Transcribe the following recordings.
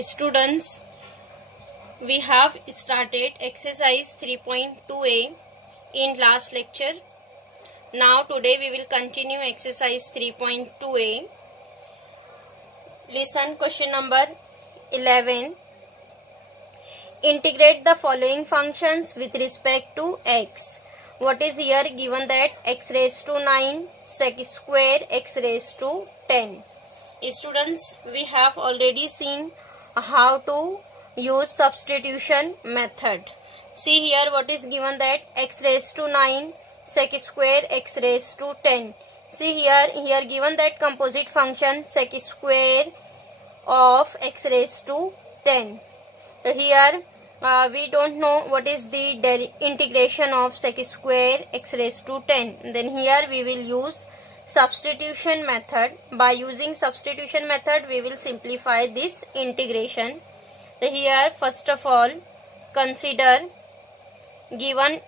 Students, we have started exercise 3.2a in last lecture. Now today we will continue exercise 3.2a. Listen question number 11. Integrate the following functions with respect to x. What is here given that x raised to 9 sec square x raised to 10. Students, we have already seen how to use substitution method. See here what is given that x raised to 9 sec square x raised to 10. See here given that composite function sec square of x raised to 10. So here we don't know what is the integration of sec square x raised to 10. Then here we will use substitution method. By using substitution method we will simplify this integration. So here first of all consider given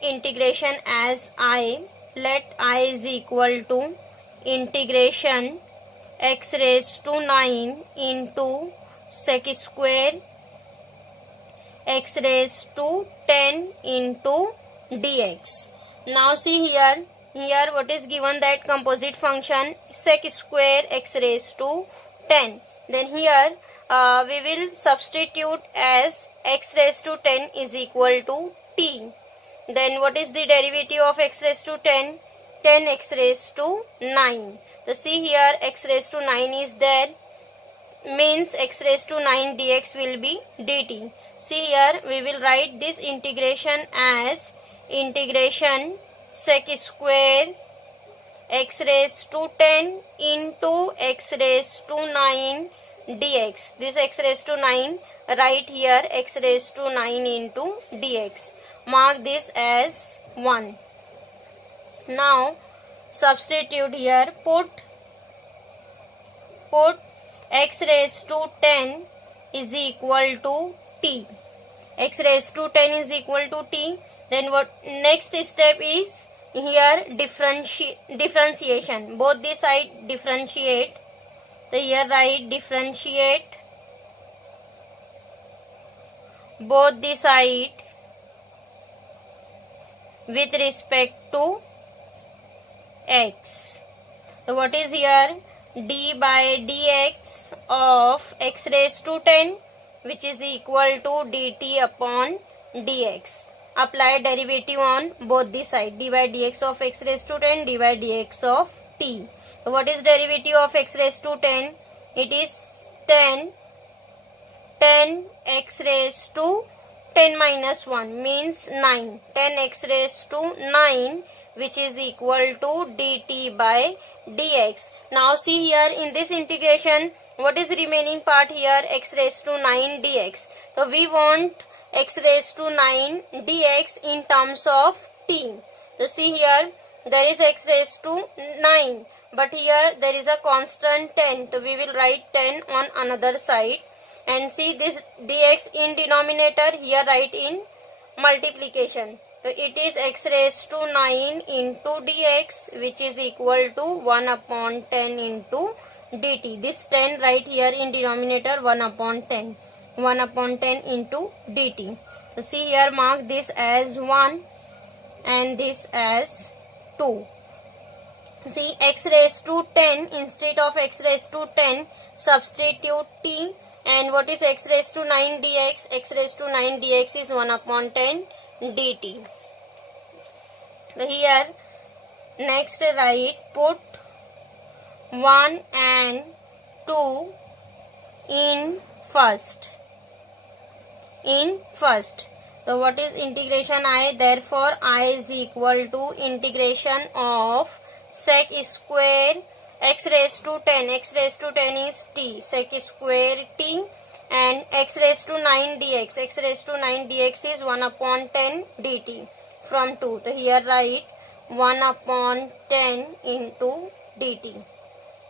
integration as I. Let I is equal to integration x raised to 9 into sec square x raised to 10 into dx. Now see here what is given that composite function sec square x raised to 10. Then here we will substitute as x raised to 10 is equal to t. Then what is the derivative of x raised to 10? 10x raised to 9. So see here x raised to 9 is there, means x raised to 9 dx will be dt. See here we will write this integration as integration sec square x raised to 10 into x raised to 9 dx. This x raised to 9, write here x raised to 9 into dx. Mark this as 1. Now substitute here, put x raised to 10 is equal to t. X raised to 10 is equal to t. Then what next step is here differentiation. Both the side differentiate. So here write differentiate both the side with respect to x. So what is here? D by dx of x raised to 10, which is equal to dt upon dx. Apply derivative on both the side. D by dx of x raised to 10, d by dx of t. So what is derivative of x raised to 10? It is 10 x raised to 10 minus 1 means 9. 10x raised to 9, which is equal to dt by dx. Now see here in this integration what is remaining part here? X raised to 9 dx. So we want x raised to 9 dx in terms of t. So see here there is x raised to 9, but here there is a constant 10. So we will write 10 on another side. And see this dx in denominator, here write in multiplication. So it is x raised to 9 into dx, which is equal to 1 upon 10 into dt. This 10 right here in denominator, 1 upon 10. 1 upon 10 into dt. So see here mark this as 1 and this as 2. See x raised to 10, instead of x raised to 10 substitute t. And what is x raised to 9 dx? X raised to 9 dx is 1 upon 10 dt. So here next write put 1 and 2 in first. So what is integration I? Therefore I is equal to integration of sec square x raised to 10. X raised to 10 is t. Sec square t and x raised to 9 dx. X raised to 9 dx is 1 upon 10 dt from 2. So here write 1 upon 10 into dt.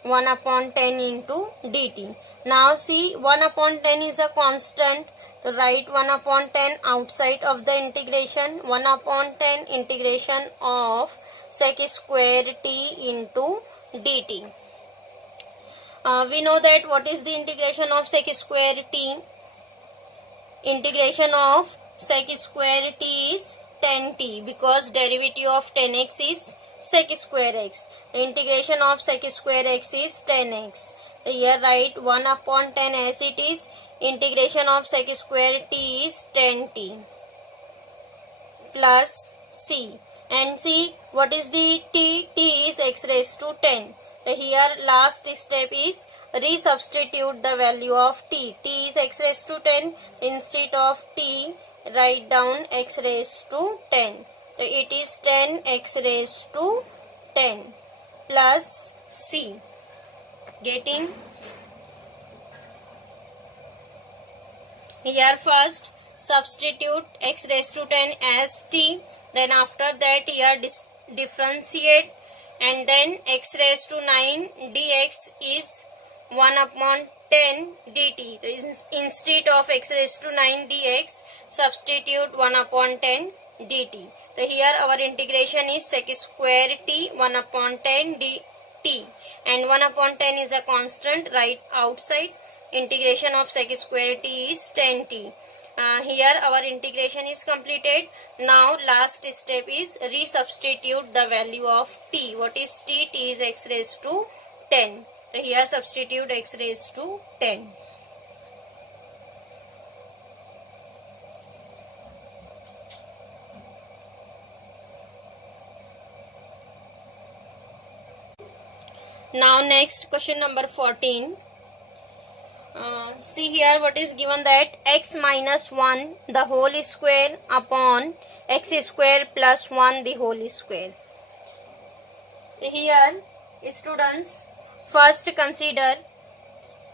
1 upon 10 into dt. Now see 1 upon 10 is a constant. So write 1 upon 10 outside of the integration. 1 upon 10 integration of sec square t into dt. We know that what is the integration of sec square t? Integration of sec square t is 10t because derivative of 10x is sec square x. The integration of sec square x is 10x. So here write 1 upon 10 as it is. Integration of sec square t is 10t plus c. And see what is the t? T is x raised to 10. So here last step is resubstitute the value of t. T is x raised to 10. Instead of t, write down x raised to 10. So it is 10 x raised to 10 plus c. Getting? Here first substitute x raised to 10 as t. Then after that here differentiate, and then x raised to 9 dx is 1 upon 10 dt. Instead of x raised to 9 dx, substitute 1 upon 10 dt. So here our integration is sec square t 1 upon 10 dt, and 1 upon 10 is a constant right outside. Integration of sec square t is 10t. Here our integration is completed. Now last step is resubstitute the value of t. What is t? T is x raised to 10. So here substitute x raised to 10. Now next question number 14. See here what is given, that x minus 1 the whole square upon x square plus 1 the whole square. Here students first consider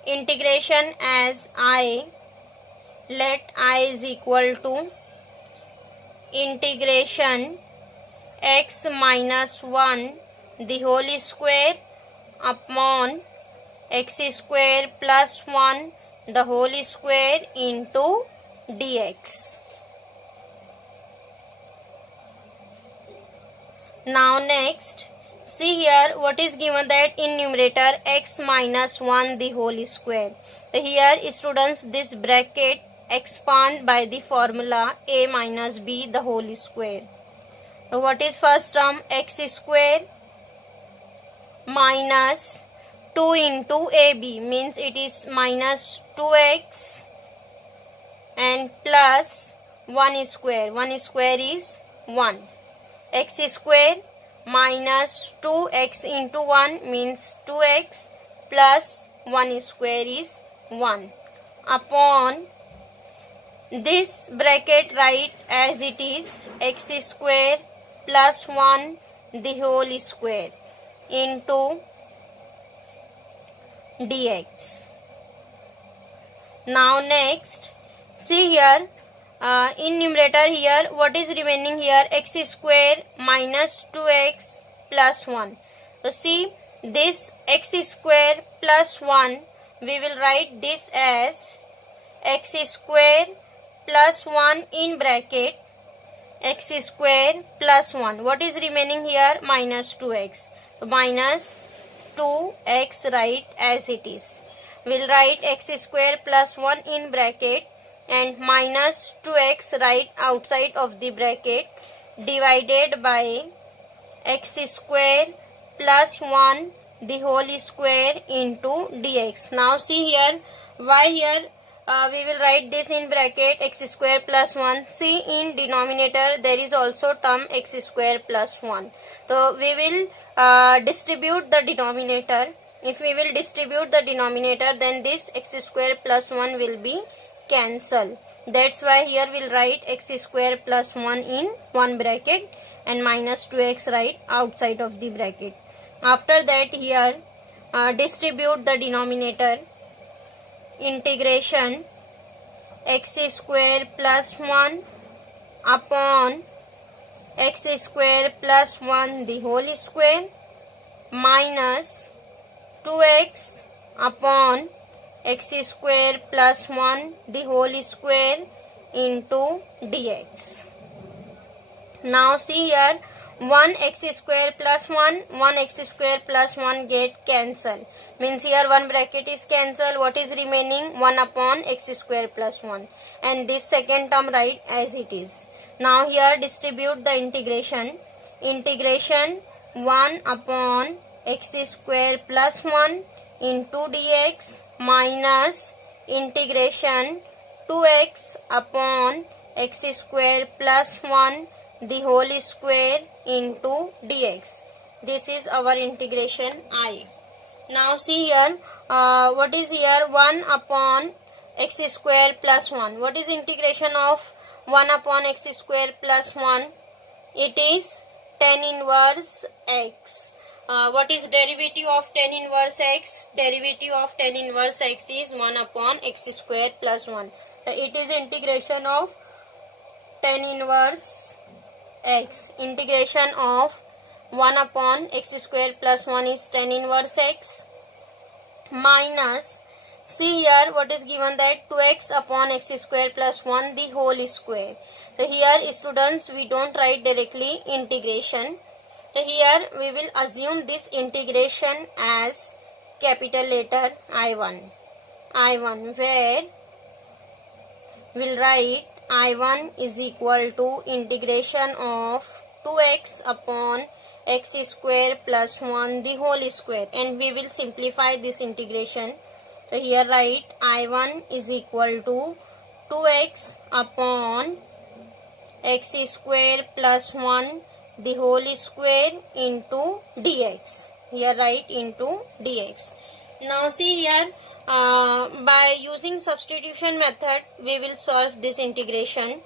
integration as I. Let I is equal to integration x minus 1 the whole square upon x square plus 1 the whole square into dx. Now next, see here what is given, that in numerator x minus 1 the whole square. Here students this bracket expand by the formula a minus b the whole square. So what is first term? X square minus 2 into ab means it is minus 2x and plus 1 square. 1 square is 1. X square minus 2x into 1 means 2x plus 1 square is 1 upon this bracket write as it is x square plus 1 the whole square into dx. Now next, see here in numerator here what is remaining here, x square minus 2x plus 1. So see this x square plus 1, we will write this as x square plus 1 in bracket x square plus 1. What is remaining here? Minus 2x. So minus 2x write as it is. We'll write x square plus 1 in bracket and minus 2x write outside of the bracket divided by x square plus 1 the whole square into dx. Now see here why here we will write this in bracket x square plus 1. See in denominator there is also term x square plus 1. So we will distribute the denominator. If we will distribute the denominator, then this x square plus 1 will be cancelled. That's why here we'll write x square plus 1 in one bracket and minus 2x write outside of the bracket. After that here distribute the denominator. Integration x square plus 1 upon x square plus 1 the whole square minus 2x upon x square plus 1 the whole square into dx. Now see here 1x square plus 1x square plus 1 get cancelled. Means here one bracket is cancelled. What is remaining? 1 upon x square plus 1. And this second term write as it is. Now here distribute the integration. Integration 1 upon x square plus 1 into dx minus integration 2x upon x square plus 1 the whole square into dx. This is our integration I. Now see here, what is here? 1 upon x square plus 1. What is integration of 1 upon x square plus 1? It is tan inverse x. What is derivative of tan inverse x? Derivative of tan inverse x is 1 upon x square plus 1. It is integration of tan inverse x. Integration of 1 upon x square plus 1 is tan inverse x minus, see here what is given, that 2x upon x square plus 1 the whole square. So here students we don't write directly integration. So here we will assume this integration as capital letter I1. I1 where we'll write I1 is equal to integration of 2x upon x square plus 1 the whole square, and we will simplify this integration. So here write I1 is equal to 2x upon x square plus 1 the whole square into dx. Here write into dx. Now see here, by using substitution method we will solve this integration.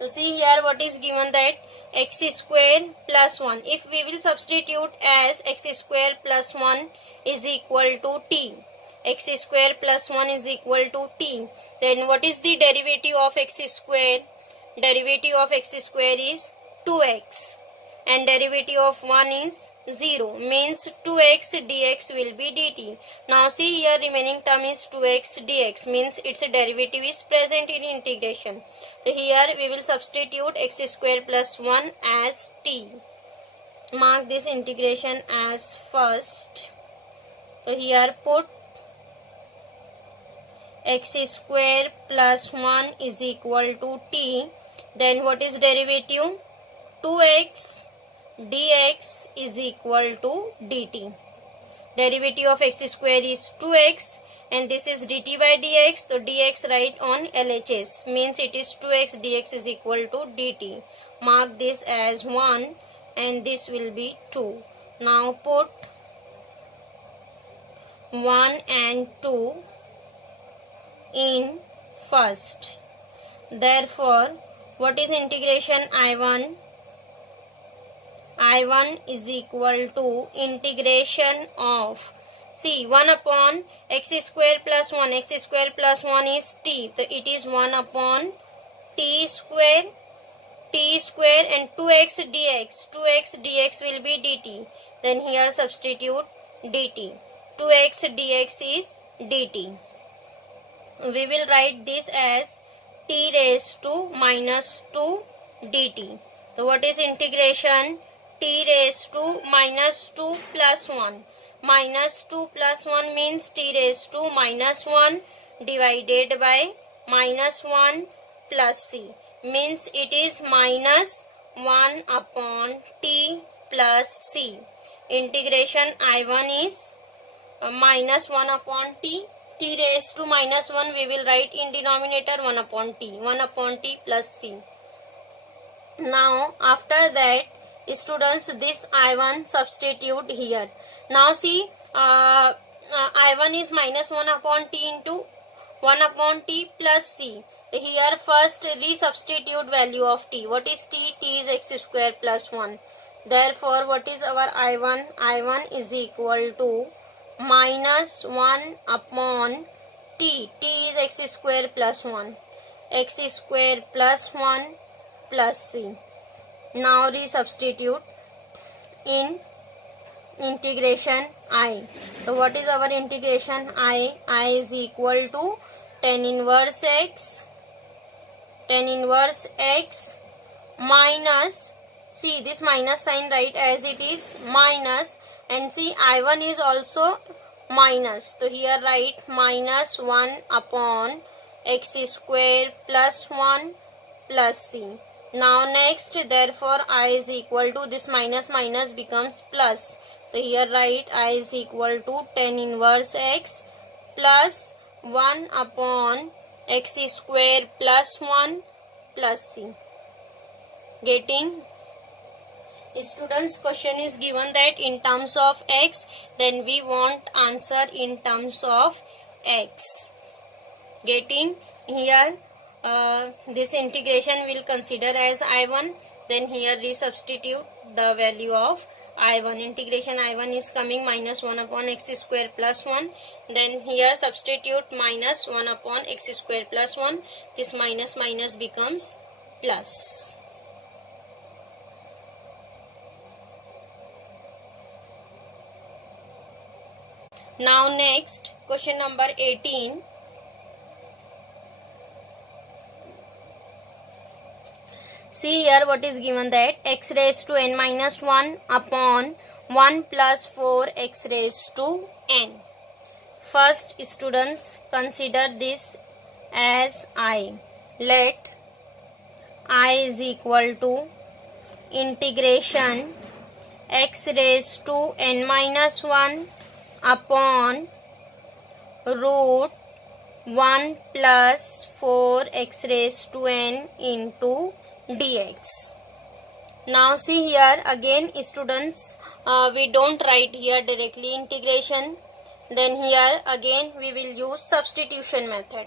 So see here what is given, that x square plus 1. If we will substitute as x square plus 1 is equal to t. X square plus 1 is equal to t. Then what is the derivative of x square? Derivative of x square is 2x. And derivative of 1 is 0. Means 2x dx will be dt. Now see here remaining term is 2x dx. Means its derivative is present in integration. So here we will substitute x square plus 1 as t. Mark this integration as first. So here put x square plus 1 is equal to t. Then what is derivative? 2x dx is equal to dt. Derivative of x square is 2x and this is dt by dx. So dx write on LHS. Means it is 2x dx is equal to dt. Mark this as 1 and this will be 2. Now put 1 and 2 in first. Therefore, what is integration I1? I1 is equal to integration of, see, 1 upon x square plus 1. X square plus 1 is t. So it is 1 upon t square and 2x dx. 2x dx will be dt. Then here substitute dt. 2x dx is dt. We will write this as t raised to minus 2 dt. So what is integration? T raised to minus 2 plus 1. Minus 2 plus 1 means t raised to minus 1 divided by minus 1 plus c. Means it is minus 1 upon t plus c. Integration I1 is minus 1 upon t. T raised to minus 1 we will write in denominator 1 upon t. 1 upon t plus c. Now after that, students, this I1 substitute here. Now see, I1 is minus 1 upon t into 1 upon t plus c. Here first resubstitute value of t. What is t? T is x square plus 1. Therefore, what is our I1? I1 is equal to minus 1 upon t. T is x square plus 1. X square plus 1 plus c. Now resubstitute in integration I. So what is our integration I? I is equal to tan inverse x minus, see this minus sign, write as it is minus, and see I1 is also minus. So here write minus 1 upon x square plus 1 plus c. Now next, therefore I is equal to, this minus minus becomes plus. So here write I is equal to tan inverse x plus 1 upon x square plus 1 plus c. Getting? Students, question is given that in terms of x, then we want answer in terms of x. Getting? Here this integration will consider as I1, then here we substitute the value of I1. Integration I1 is coming minus 1 upon x square plus 1, then here substitute minus 1 upon x square plus 1, this minus minus becomes plus. Now next, question number 18. See here what is given, that x raised to n minus 1 upon 1 plus 4 x raised to n. First, students, consider this as I. Let I is equal to integration x raised to n minus 1 upon root 1 plus 4 x raised to n into dx. Now see here again, students, we don't write here directly integration, then here again we will use substitution method.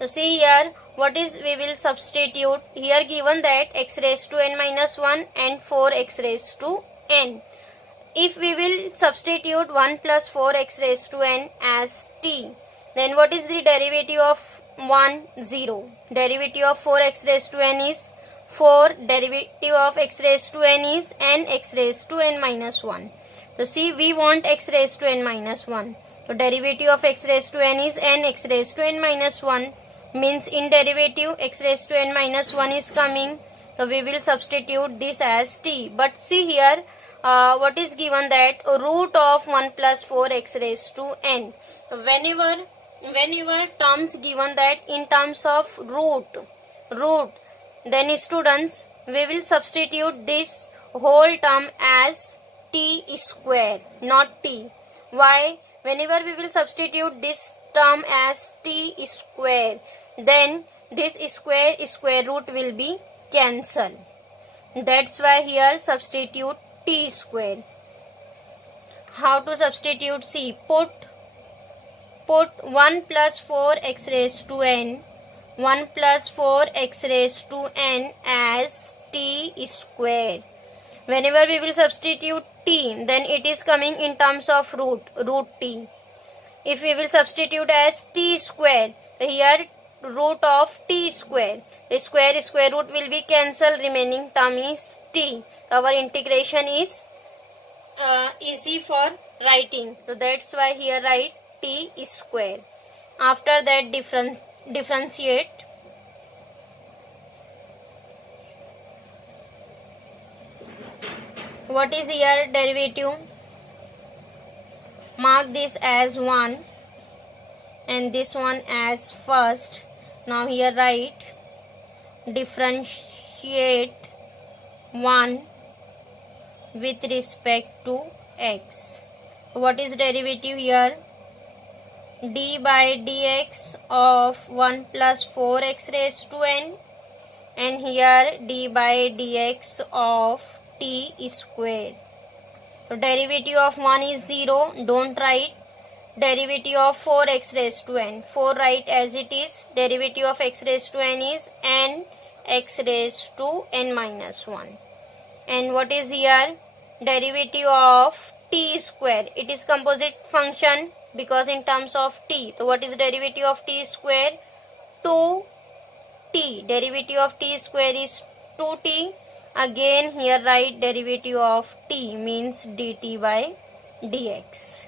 So see here what is we will substitute. Here given that x raised to n minus 1 and 4 x raised to n. If we will substitute 1 plus 4 x raised to n as t, then what is the derivative of 1? 0. Derivative of 4 x raised to n is 4. Derivative of x raised to n is n x raised to n minus 1. So see, we want x raised to n minus 1. So derivative of x raised to n is n x raised to n minus 1. Means in derivative x raised to n minus 1 is coming. So we will substitute this as t. But see here, what is given, that root of 1 plus 4 x raised to n. Whenever terms given that in terms of root, then students, we will substitute this whole term as t square, not t. Why? Whenever we will substitute this term as t square, then this square root will be cancelled. That's why here substitute t square. How to substitute? See, put 1 plus 4 x raised to n, 1 plus 4 x raised to n as t square. Whenever we will substitute t, then it is coming in terms of root t. If we will substitute as t square, here root of t square, the square root will be cancelled, remaining term is t. Our integration is easy for writing, so that's why here write t square. After that differentiate. What is here derivative? Mark this as 1 and this one as first. Now here write differentiate 1 with respect to x. What is derivative here? D by dx of 1 plus 4 x raised to n, and here d by dx of t square. So derivative of 1 is 0, don't write. Derivative of 4 x raised to n, 4 write as it is. Derivative of x raised to n is n x raised to n minus 1. And what is here? Derivative of t square. It is composite function because in terms of t. So what is derivative of t square? 2t. Derivative of t square is 2t. Again here write derivative of t means dt by dx.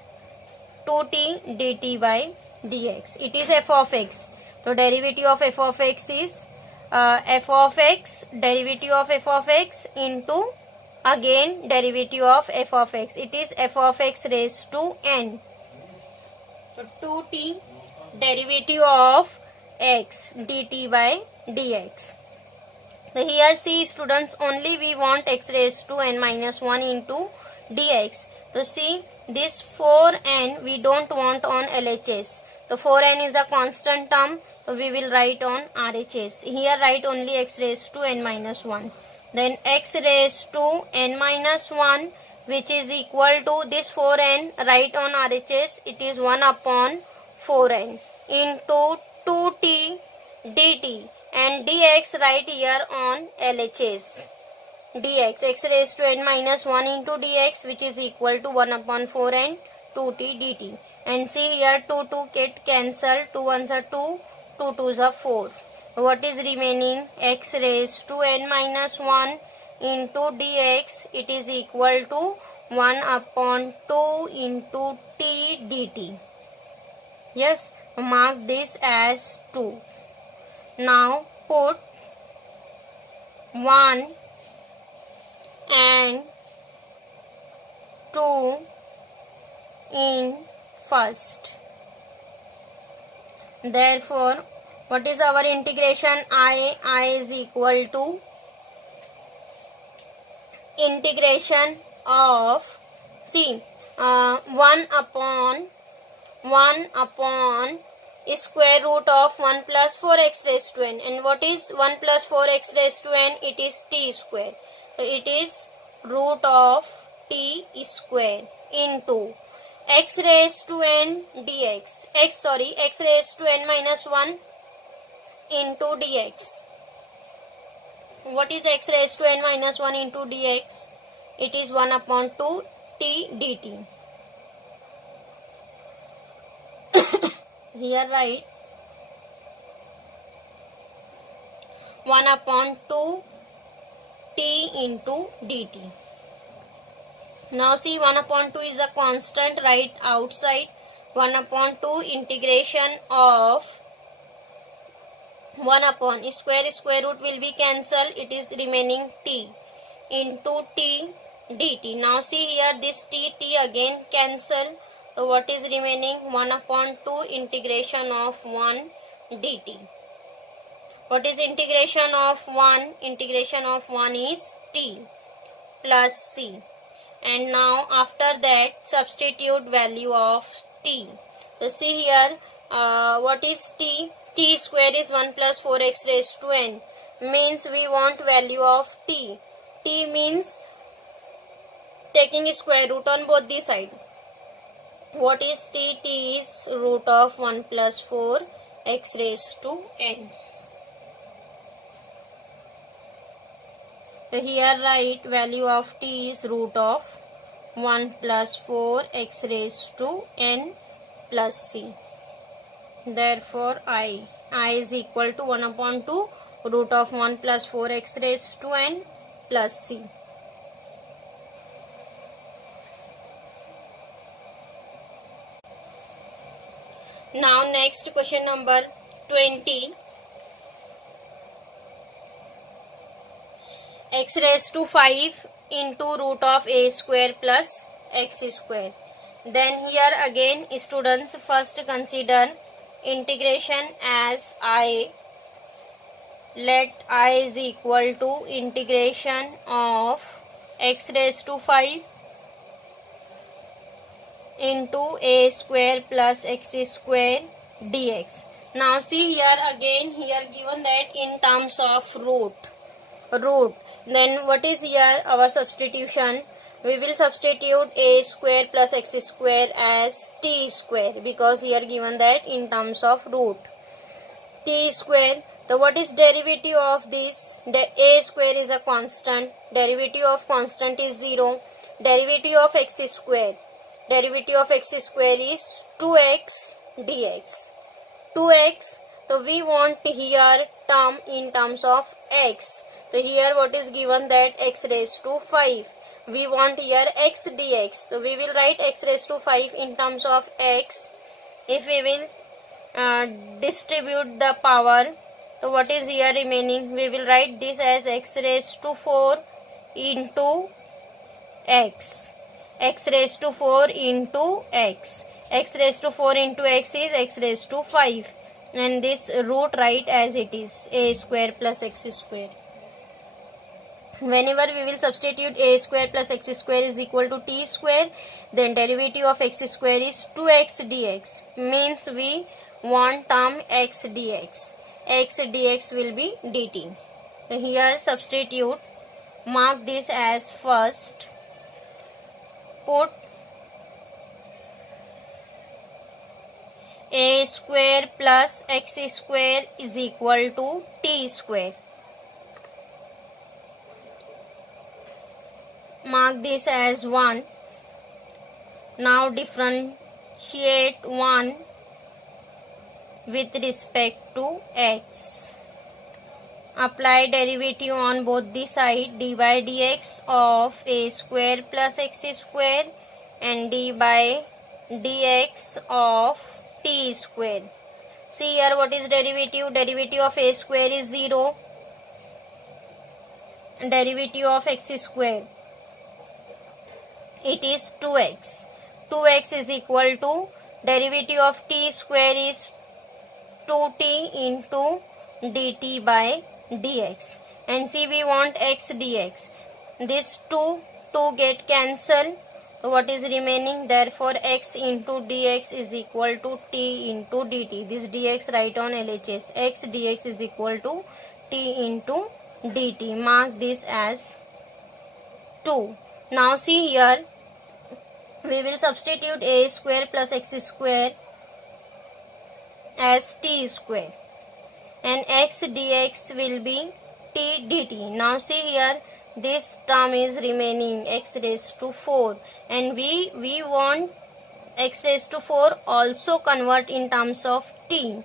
2t dt by dx. It is f of x. So derivative of f of x is f of x, derivative of f of x into again derivative of f of x. It is f of x raised to n. So 2t derivative of x dt by dx. So here see students, only we want x raised to n minus 1 into dx. So see this 4n we don't want on LHS. So 4n is a constant term, so we will write on RHS. Here write only x raised to n minus 1. Then x raised to n minus 1, which is equal to this 4n, write on RHS, it is 1 upon 4n into 2t dt, and dx write here on LHS. Dx, x raised to n minus 1 into dx, which is equal to 1 upon 4n 2t dt. And see here 2 get cancelled, 2 ones are 2, 2 2s are 4. What is remaining? X raised to n minus 1 into dx, it is equal to 1 upon 2 into t dt. Yes, mark this as 2. Now put 1 and 2 in first. Therefore, what is our integration? I is equal to integration of, see, 1 upon square root of 1 plus 4x raised to n. And what is 1 plus 4x raised to n? It is t square. So it is root of t square into x raised to n dx. X raised to n minus 1 into dx. What is x raised to n minus 1 into dx? It is 1 upon 2 t dt. Here write 1 upon 2 t into dt. Now see 1 upon 2 is a constant, right outside. 1 upon 2 integration of 1 upon square root will be cancelled. It is remaining t into t dt. Now see here this t again cancel. So what is remaining? 1 upon 2 integration of 1 dt. What is integration of 1? Integration of 1 is t plus c. And now after that substitute value of t. So see here what is t? T square is 1 plus 4x raised to n. Means we want value of t. T means taking square root on both the side. What is t? T is root of 1 plus 4 x raised to n. So here write value of t is root of 1 plus 4 x raised to n plus c. Therefore I is equal to 1 upon 2 root of 1 plus 4 x raised to n plus c. Now next question number 20. X raised to 5 into root of a square plus x square. Then here again students first consider integration as I. Let I is equal to integration of x raised to 5 into a square plus x square dx. Now see here again, here given that in terms of root. Then what is here our substitution? We will substitute a square plus x square as t square, because here given that in terms of root. T square. So what is derivative of this? A square is a constant. Derivative of constant is 0. Derivative of x square. Derivative of x square is 2x dx. 2x. So we want here term in terms of x. So here what is given, that x raised to 5. We want here x dx. So we will write x raised to 5 in terms of x. If we will distribute the power, So what is here remaining? We will write this as x raised to 4 into x. X raised to 4 into x. X raised to 4 into x is x raised to 5. And this root write as it is, a square plus x square. Whenever we will substitute a square plus x square is equal to t square, then derivative of x square is 2x dx. Means we want term x dx. X dx will be dt. So here substitute, mark this as first, put a square plus x square is equal to t square. Mark this as 1. Now differentiate 1 with respect to x. Apply derivative on both the side, d by dx of a square plus x square and d by dx of t square. See here what is derivative? Derivative of a square is 0. Derivative of x square, it is 2x. 2x is equal to derivative of t square is 2t into dt by dx. And see, we want x dx. This 2 get cancelled. So what is remaining? Therefore x into dx is equal to t into dt. This dx write on LHS. X dx is equal to t into dt. Mark this as 2. Now see here, we will substitute a square plus x square as t square, and x dx will be t dt. Now see here, this term is remaining x raised to 4, and we want x raised to 4 also convert in terms of t.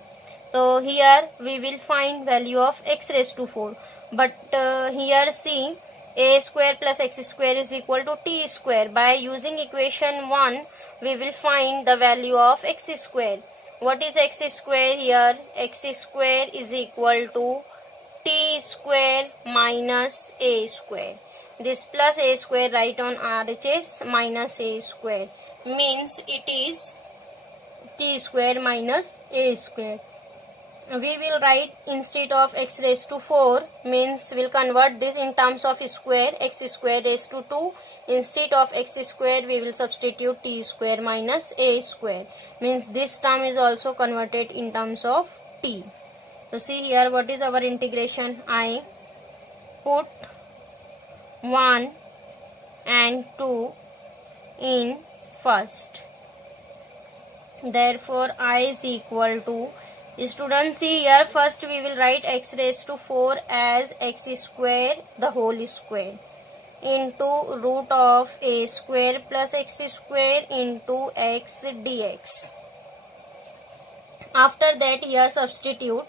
So here we will find value of x raised to 4, but here see, a square plus x square is equal to t square. By using equation 1, we will find the value of x square. What is x square here? X square is equal to t square minus a square. This plus a square write on RHS minus a square. Means it is t square minus a square. We will write instead of x raised to 4, means we'll convert this in terms of square, x square raised to 2. Instead of x square, we will substitute t square minus a square. Means this term is also converted in terms of t. So see here what is our integration. I put 1 and 2 in first. Therefore I is equal to, students see here, first we will write x raised to 4 as x square the whole square into root of a square plus x square into x dx. After that here substitute,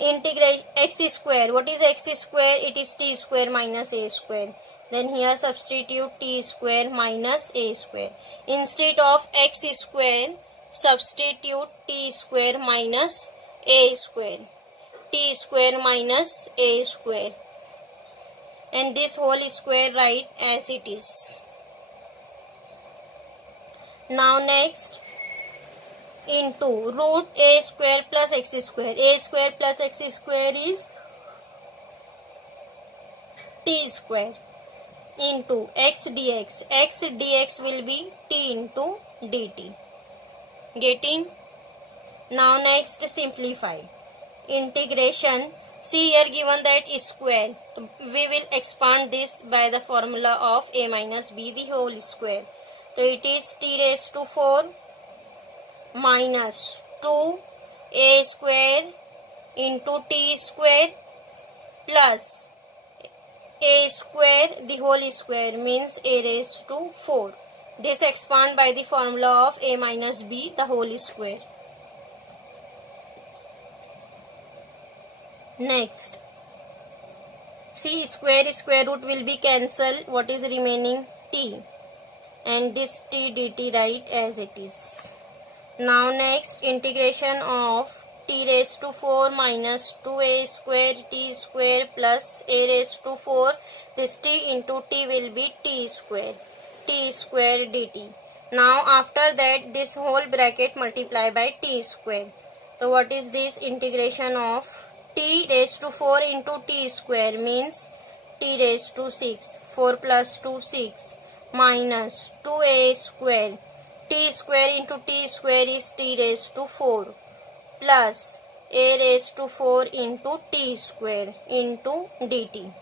integrate x square. What is x square? It is t square minus a square. Then here substitute t square minus a square. Instead of x square, substitute t square minus a square. T square minus a square. And this whole square write as it is. Now next, into root a square plus x square. A square plus x square is t square into x dx. X dx will be t into dt. Getting? Now next simplify. Integration. See here given that square. We will expand this by the formula of a minus b the whole square. So it is t raised to 4 minus 2a square into t square plus a square the whole square, means a raised to 4. This expand by the formula of a minus b the whole square. Next, see square root will be cancelled. What is remaining? T, and this t dt write as it is. Now next, integration of t raised to 4 minus 2a square t square plus a raised to 4. This t into t will be t square dt. Now after that this whole bracket multiply by t square. So what is this? Integration of t raised to 4 into t square means t raised to 6. 4 plus 2 6 minus 2a square. T square into t square is t raised to 4 plus a raised to 4 into t square into dt.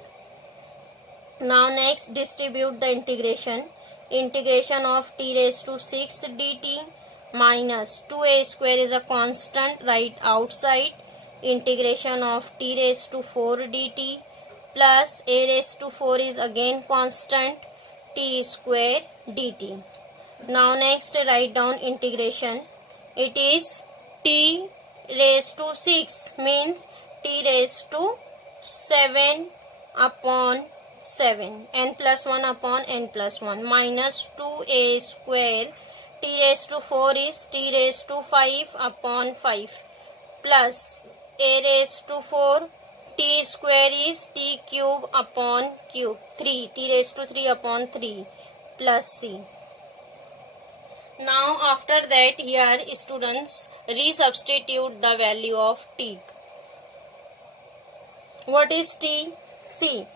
Now next distribute the integration. Integration of t raised to 6 dt minus 2a square is a constant right outside. Integration of t raised to 4 dt plus a raised to 4 is again constant t square dt. Now next write down integration. It is t raised to 6 means t raised to 7 upon 7 n plus 1 upon n plus 1 minus 2a square. T raised to 4 is t raised to 5 upon 5 plus a raised to 4. T square is t cube upon cube 3. T raised to 3 upon 3 plus c. Now after that here students resubstitute the value of t. What is t? See,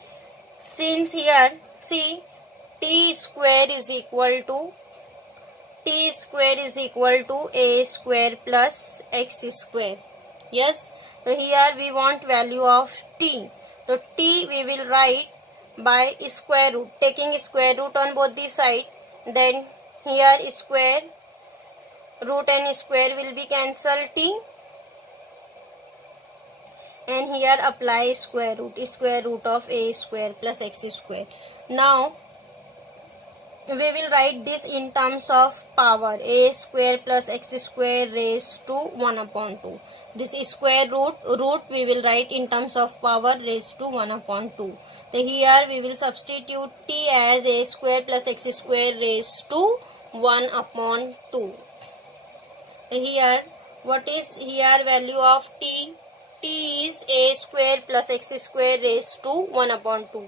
since here see t square is equal to a square plus x square. Yes, so here we want value of t. So t we will write by square root, taking square root on both the side. Then here square root and square will be cancelled t, and here apply square root of a square plus x square. Now we will write this in terms of power, a square plus x square raised to 1 upon 2. This is square root we will write in terms of power raised to 1 upon 2. So here we will substitute t as a square plus x square raised to 1 upon 2. Here what is here value of t? T is a square plus x square raised to 1 upon 2.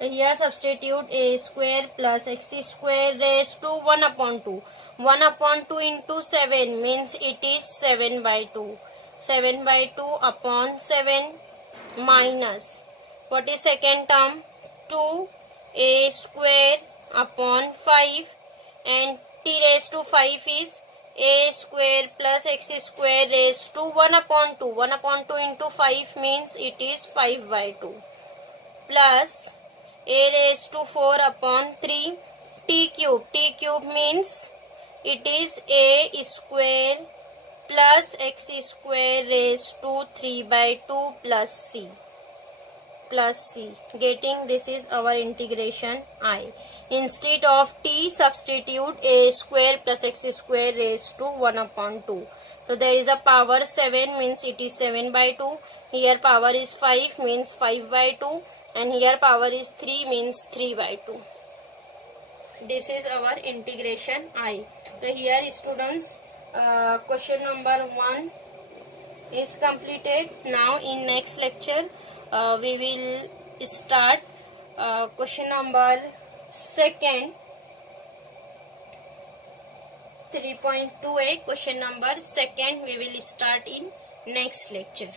Here substitute a square plus x square raised to 1 upon 2. 1 upon 2 into 7 means it is 7 by 2. 7 by 2 upon 7 minus, what is second term? 2a square upon 5, and t raised to 5 is a square plus x square raised to 1 upon 2. 1 upon 2 into 5 means it is 5 by 2 plus a raised to 4 upon 3 t cube. T cube means it is a square plus x square raised to 3 by 2 plus c. Getting this is our integration I. Instead of t, substitute a square plus x square raised to 1 upon 2. So there is a power 7 means it is 7 by 2. Here power is 5 means 5 by 2. And here power is 3 means 3 by 2. This is our integration I. So here students question number 1 is completed. Now in next lecture we will start question number 2nd, 3.2a. Question number 2nd we will start in next lecture.